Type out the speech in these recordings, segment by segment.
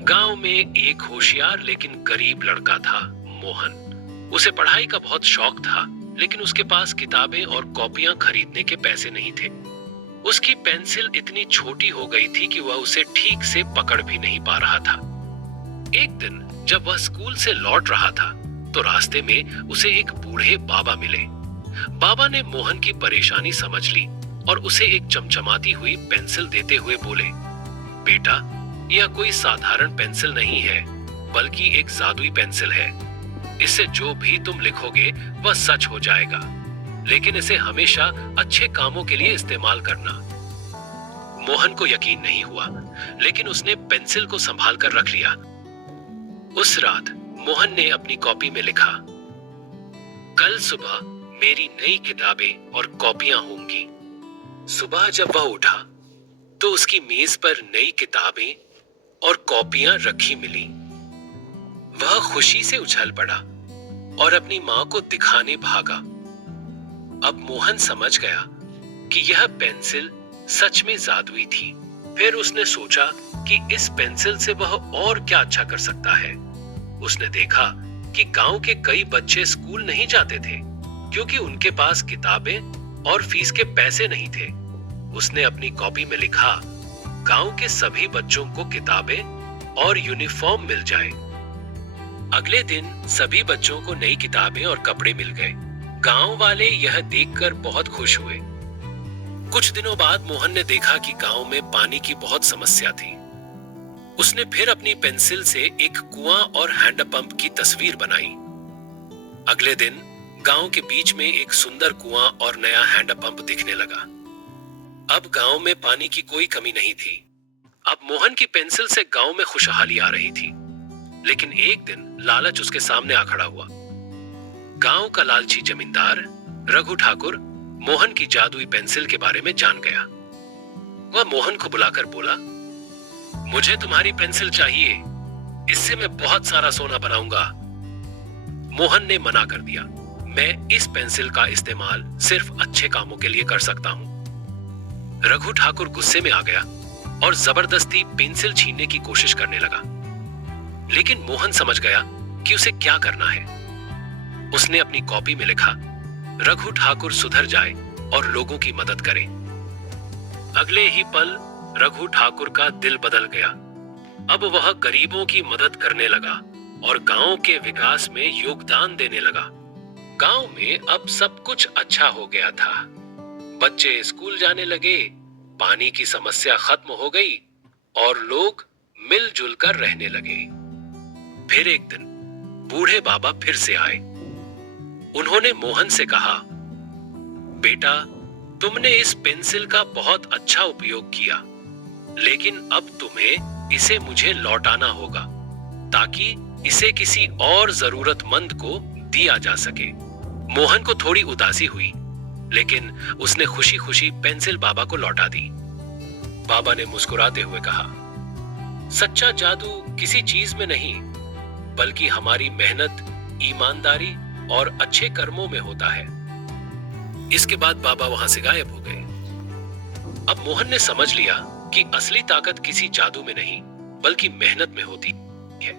गांव में एक होशियार लेकिन गरीब लड़का था, मोहन। उसे पढ़ाई का बहुत शौक था, लेकिन उसके पास किताबें और कॉपियां खरीदने के पैसे नहीं थे। उसकी पेंसिल इतनी छोटी हो गई थी कि वह उसे ठीक से पकड़ भी नहीं पा रहा था। एक दिन जब वह स्कूल से लौट रहा था, तो रास्ते में उसे एक बूढ़े बाबा मिले। बाबा ने मोहन की परेशानी समझ ली और उसे एक चमचमाती हुई पेंसिल देते हुए बोले, बेटा, यह कोई साधारण पेंसिल नहीं है, बल्कि एक जादुई पेंसिल है। इससे जो भी तुम लिखोगे वह सच हो जाएगा, लेकिन इसे हमेशा अच्छे कामों के लिए इस्तेमाल करना। मोहन को यकीन नहीं हुआ, लेकिन उसने पेंसिल को संभाल कर रख लिया। उस रात मोहन ने अपनी कॉपी में लिखा, कल सुबह मेरी नई किताबें और कॉपियां होंगी। सुबह जब वह उठा तो उसकी मेज पर नई किताबें और कॉपियां रखी मिली। वह खुशी से उछल पड़ा और अपनी मां को दिखाने भागा। अब मोहन समझ गया कि यह पेंसिल सच में जादुई थी। फिर उसने सोचा कि इस पेंसिल से वह और क्या अच्छा कर सकता है। उसने देखा कि गांव के कई बच्चे स्कूल नहीं जाते थे, क्योंकि उनके पास किताबें और फीस के पैसे नहीं थे। उसने अपनी कॉपी में लिखा, गांव के सभी बच्चों को किताबें और यूनिफॉर्म मिल जाए। अगले दिन सभी बच्चों को नई किताबें और कपड़े मिल गए। गांव वाले यह देखकर बहुत खुश हुए। कुछ दिनों बाद मोहन ने देखा कि गांव में पानी की बहुत समस्या थी। उसने फिर अपनी पेंसिल से एक कुआं और हैंडपंप की तस्वीर बनाई। अगले दिन गांव के बीच में एक सुंदर कुआं और नया हैंडपंप दिखने लगा। अब गांव में पानी की कोई कमी नहीं थी। अब मोहन की पेंसिल से गांव में खुशहाली आ रही थी। लेकिन एक दिन लालच उसके सामने आ खड़ा हुआ। गांव का लालची जमींदार रघु ठाकुर मोहन की जादुई पेंसिल के बारे में जान गया। वह मोहन को बुलाकर बोला, मुझे तुम्हारी पेंसिल चाहिए, इससे मैं बहुत सारा सोना बनाऊंगा। मोहन ने मना कर दिया, मैं इस पेंसिल का इस्तेमाल सिर्फ अच्छे कामों के लिए कर सकता हूं। रघु ठाकुर गुस्से में आ गया और जबरदस्ती पेंसिल छीनने की कोशिश करने लगा। लेकिन मोहन समझ गया कि उसे क्या करना है। उसने अपनी कॉपी में लिखा, रघु ठाकुर सुधर जाए और लोगों की मदद करे। अगले ही पल रघु ठाकुर का दिल बदल गया। अब वह गरीबों की मदद करने लगा और गांव के विकास में योगदान देने लगा। गांव में अब सब कुछ अच्छा हो गया था। बच्चे स्कूल जाने लगे, पानी की समस्या खत्म हो गई और लोग मिलजुल कर रहने लगे। फिर एक दिन बूढ़े बाबा फिर से आए। उन्होंने मोहन से कहा, बेटा, तुमने इस पेंसिल का बहुत अच्छा उपयोग किया, लेकिन अब तुम्हें इसे मुझे लौटाना होगा, ताकि इसे किसी और जरूरतमंद को दिया जा सके। मोहन को थोड़ी उदासी हुई, लेकिन उसने खुशी खुशी पेंसिल बाबा को लौटा दी। बाबा ने मुस्कुराते हुए कहा, सच्चा जादू किसी चीज में नहीं, बल्कि हमारी मेहनत, ईमानदारी और अच्छे कर्मों में होता है। इसके बाद बाबा वहां से गायब हो गए। अब मोहन ने समझ लिया कि असली ताकत किसी जादू में नहीं, बल्कि मेहनत में होती है।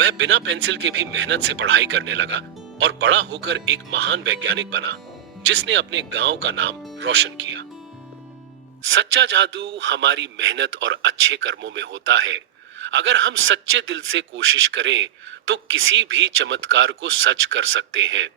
वह बिना पेंसिल के भी मेहनत से पढ़ाई करने लगा और बड़ा होकर एक महान वैज्ञानिक बना, जिसने अपने गांव का नाम रोशन किया। सच्चा जादू हमारी मेहनत और अच्छे कर्मों में होता है। अगर हम सच्चे दिल से कोशिश करें तो किसी भी चमत्कार को सच कर सकते हैं।